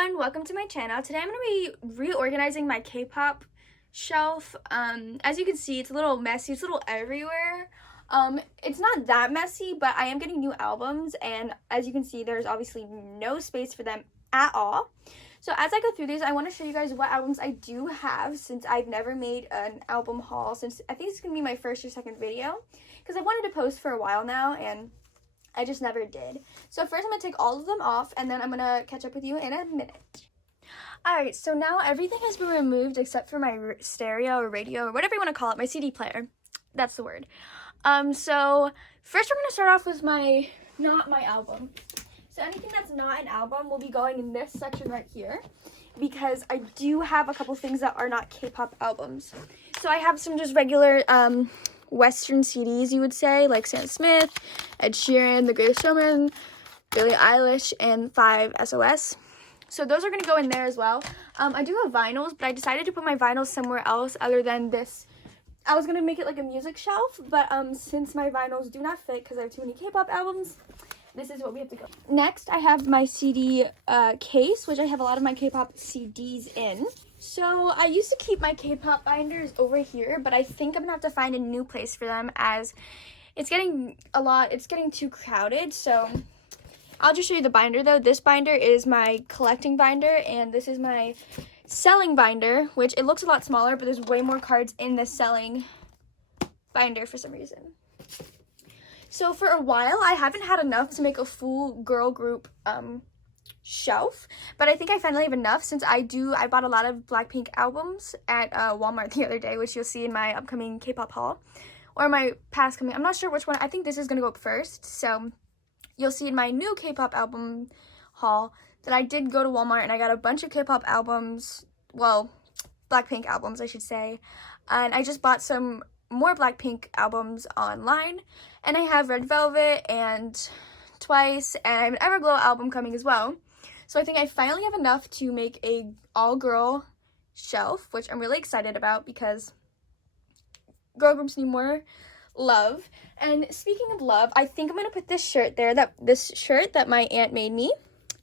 everyone, welcome to my channel. Today I'm going to be reorganizing my K-pop shelf. As you can see, it's a little messy, it's a little everywhere. It's not that messy, but I am getting new albums, and as you can see, there's obviously no space for them at all. So as I go through these, I want to show you guys what albums I do have, since I've never made an album haul, since I think it's going to be my first or second video, because I wanted to post for a while now, and I just never did. So first I'm going to take all of them off, and then I'm going to catch up with you in a minute. Alright, so now everything has been removed except for my stereo or radio or whatever you want to call it, my CD player. That's the word. So first we're going to start off with not my album. So anything that's not an album will be going in this section right here, because I do have a couple things that are not K-pop albums. So I have some just regular Western CDs, you would say, like Sam Smith, Ed Sheeran, The Greatest Showman, Billie Eilish, and 5 SOS. So those are going to go in there as well. I do have vinyls, but I decided to put my vinyls somewhere else other than this. I was going to make it like a music shelf, but since my vinyls do not fit because I have too many K-pop albums, this is what we have to go. Next, I have my CD case, which I have a lot of my K-pop CDs in. So I used to keep my K-pop binders over here, but I think I'm gonna have to find a new place for them as it's getting too crowded. So I'll just show you the binder though. This binder is my collecting binder, and this is my selling binder, which it looks a lot smaller, but there's way more cards in the selling binder for some reason. So for a while, I haven't had enough to make a full girl group shelf, but I think I finally have enough, since I bought a lot of Blackpink albums at Walmart the other day, which you'll see in my upcoming K-pop haul, or my past coming. I'm not sure which one. I think this is gonna go up first, so you'll see in my new K-pop album haul that I did go to Walmart and I got a bunch of K-pop albums, well, Blackpink albums I should say, and I just bought some more Blackpink albums online, and I have Red Velvet and Twice and an Everglow album coming as well. So I think I finally have enough to make a all-girl shelf, which I'm really excited about because girl groups need more love. And speaking of love, I think I'm going to put this shirt there, this shirt that my aunt made me,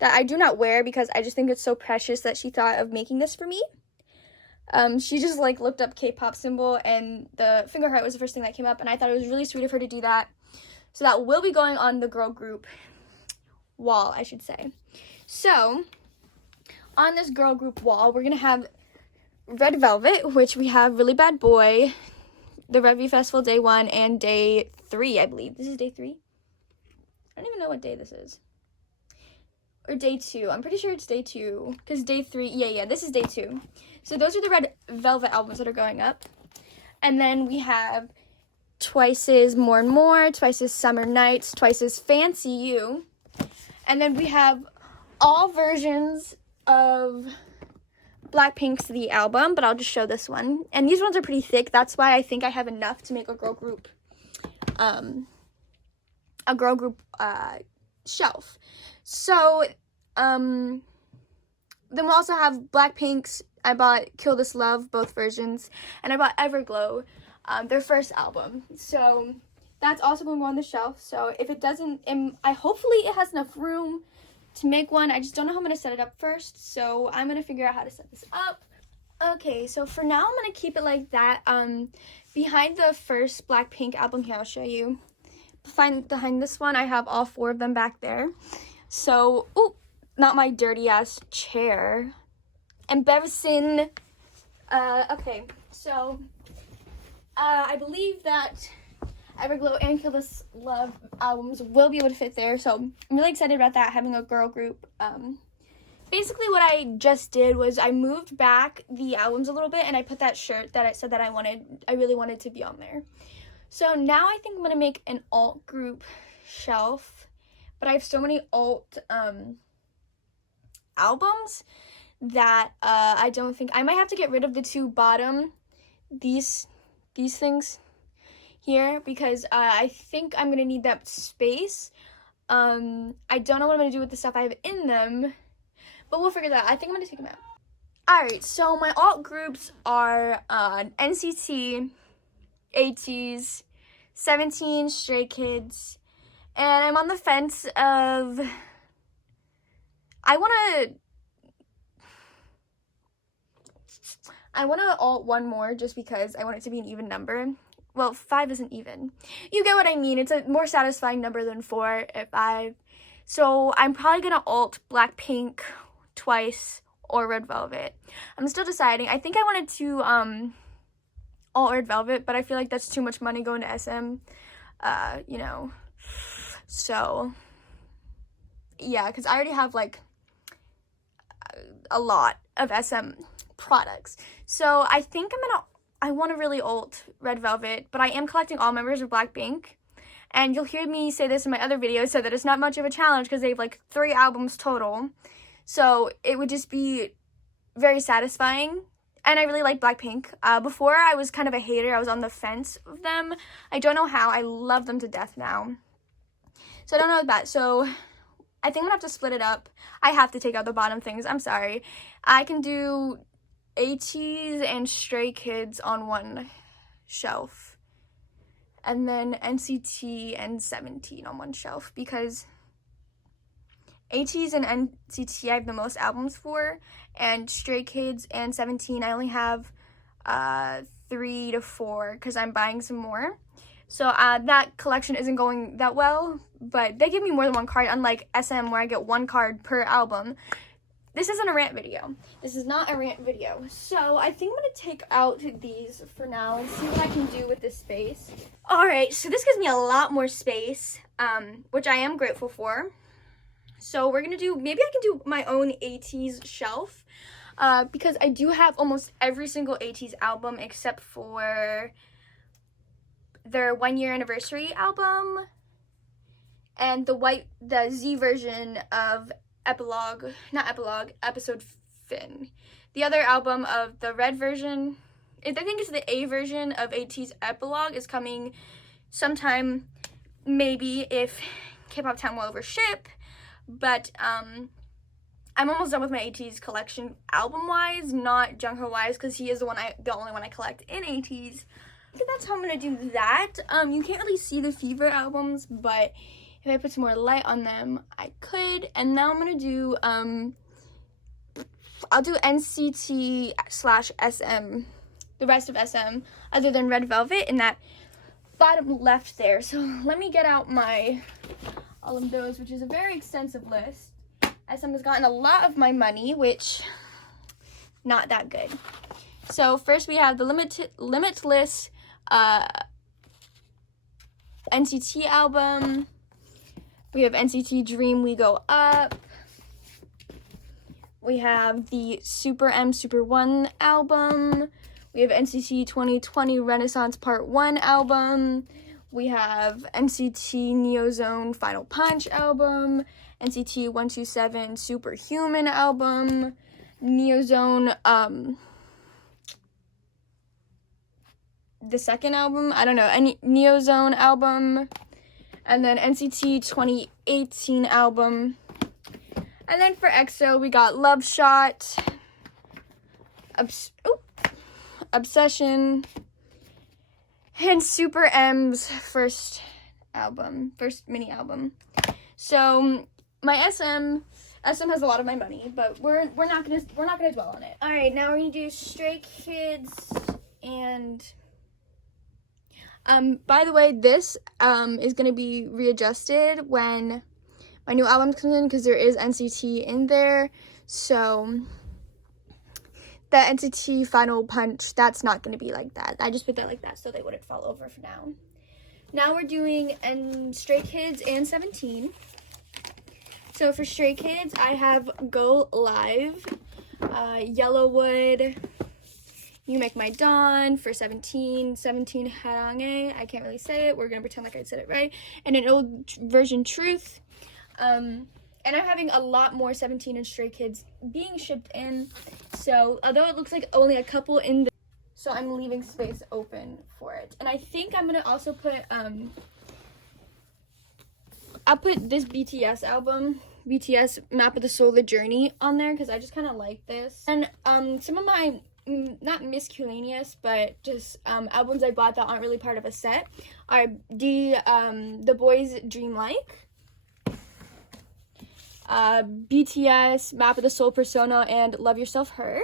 that I do not wear because I just think it's so precious that she thought of making this for me. She just like looked up K-pop symbol, and the finger heart was the first thing that came up, and I thought it was really sweet of her to do that. So that will be going on the girl group wall, I should say. So on this girl group wall, we're gonna have Red Velvet, which we have Really Bad Boy, the Revue Festival Day 1 and Day 3, I believe. This is Day 3? I don't even know what day this is. Or Day 2. I'm pretty sure it's Day 2, because Day 3, yeah, this is Day 2. So those are the Red Velvet albums that are going up. And then we have Twice's More and More, Twice's Summer Nights, Twice's Fancy You. And then we have all versions of Blackpink's The Album, but I'll just show this one. And these ones are pretty thick. That's why I think I have enough to make a girl group shelf. So, then we'll also have Blackpink's, I bought Kill This Love, both versions, and I bought Everglow, their first album. So that's also going to go on the shelf. So if it doesn't, hopefully it has enough room to make one. I just don't know how I'm going to set it up first, so I'm going to figure out how to set this up. Okay, so for now I'm going to keep it like that. Behind the first Blackpink album here, I'll show you. Behind this one, I have all 4 of them back there. So, ooh, not my dirty ass chair. Embarrassing. Okay, so I believe that Everglow and Kill This Love albums will be able to fit there, so I'm really excited about that, having a girl group. Basically what I just did was I moved back the albums a little bit, and I put that shirt that I said that I really wanted to be on there. So now I think I'm gonna make an alt group shelf, but I have so many alt albums that I don't think I might have to get rid of the 2 bottom these things here, because I think I'm gonna need that space. I don't know what I'm gonna do with the stuff I have in them, but we'll figure that out. I think I'm gonna take them out. Alright, so my alt groups are NCT, ATEEZ, 17, Stray Kids, and I'm on the fence of, I want to I want to alt one more just because I want it to be an even number. Well, 5 isn't even. You get what I mean. It's a more satisfying number than 4 at 5. So I'm probably going to alt Blackpink twice or Red Velvet. I'm still deciding. I think I wanted to alt Red Velvet, but I feel like that's too much money going to SM. You know. So, yeah, because I already have, like, a lot of SM products. So I think I want to really alt Red Velvet, but I am collecting all members of Blackpink. And you'll hear me say this in my other videos, so that it's not much of a challenge because they have like 3 albums total. So it would just be very satisfying. And I really like Blackpink. Before I was kind of a hater. I was on the fence of them. I don't know how. I love them to death now. So I don't know about that. So I think I'm going to have to split it up. I have to take out the bottom things. I'm sorry. I can do ATEEZ and Stray Kids on one shelf. And then NCT and 17 on one shelf. Because ATEEZ and NCT I have the most albums for. And Stray Kids and 17 I only have 3 to 4 because I'm buying some more. So that collection isn't going that well, but they give me more than one card, unlike SM where I get 1 card per album. This isn't a rant video. This is not a rant video. So I think I'm going to take out these for now and see what I can do with this space. Alright, so this gives me a lot more space, which I am grateful for. So we're going to do, maybe I can do my own ATEEZ shelf, because I do have almost every single ATEEZ album except for their 1-year anniversary album and the Z version of Episode Fin. The other album of the red version, I think it's the A version of ATEEZ Epilogue, is coming sometime, maybe, if Kpop Town will overship. But I'm almost done with my ATEEZ collection album-wise, not Jungho-wise, because he is the only one I collect in ATEEZ. I think that's how I'm going to do that. You can't really see the Fever albums, but if I put some more light on them, I could. And now I'm going to do, I'll do NCT/SM, the rest of SM, other than Red Velvet in that bottom left there. So let me get out all of those, which is a very extensive list. SM has gotten a lot of my money, which, not that good. So first we have the Limitless NCT album. We have NCT Dream We Go Up. We have the Super M Super 1 album. We have NCT 2020 Renaissance Part 1 album. We have NCT Neozone Final Punch album. NCT 127 Superhuman album. Neozone, the second album, I don't know, any Neozone album, and then NCT 2018 album. And then for EXO, we got Love Shot, Obsession, and Super M's first mini album. So my SM has a lot of my money, but we're not gonna dwell on it. All right, now we're gonna do Stray Kids and. By the way, this is going to be readjusted when my new album comes in because there is NCT in there. So the NCT Final Punch, that's not going to be like that. I just put that like that so they wouldn't fall over for now. Now we're doing Stray Kids and 17. So for Stray Kids, I have Go Live, Yellowwood, You Make My Dawn for 17 Harange. I can't really say it. We're going to pretend like I said it right. And an old version Truth. And I'm having a lot more 17 and Stray Kids being shipped in. So, although it looks like only a couple in the... So, I'm leaving space open for it. And I think I'm going to also put... I'll put this BTS album, BTS Map of the Soul, The Journey, on there. Because I just kind of like this. And some of my... not miscellaneous, but just albums I bought that aren't really part of a set are The Boys Dreamlike, BTS Map of the Soul Persona, and Love Yourself Her.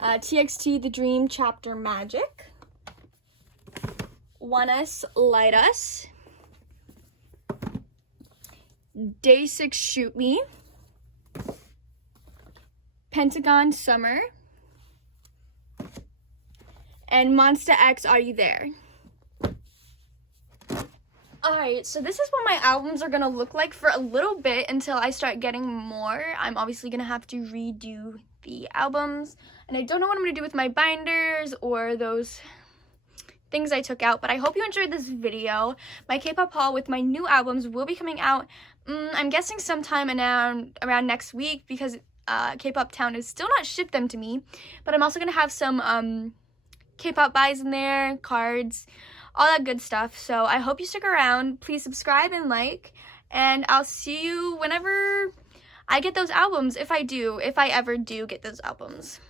TXT The Dream Chapter Magic, ONEUS Light Us, Day 6 Shoot Me, Pentagon Summer, and Monsta X Are You There? Alright, so this is what my albums are gonna look like for a little bit until I start getting more. I'm obviously gonna have to redo the albums, and I don't know what I'm gonna do with my binders or those things I took out, but I hope you enjoyed this video. My K-pop haul with my new albums will be coming out, I'm guessing sometime around next week, because K-pop Town has still not shipped them to me, but I'm also gonna have some K-pop buys in there, cards, all that good stuff. So I hope you stick around. Please subscribe and like, and I'll see you whenever I get those albums, if I ever do get those albums.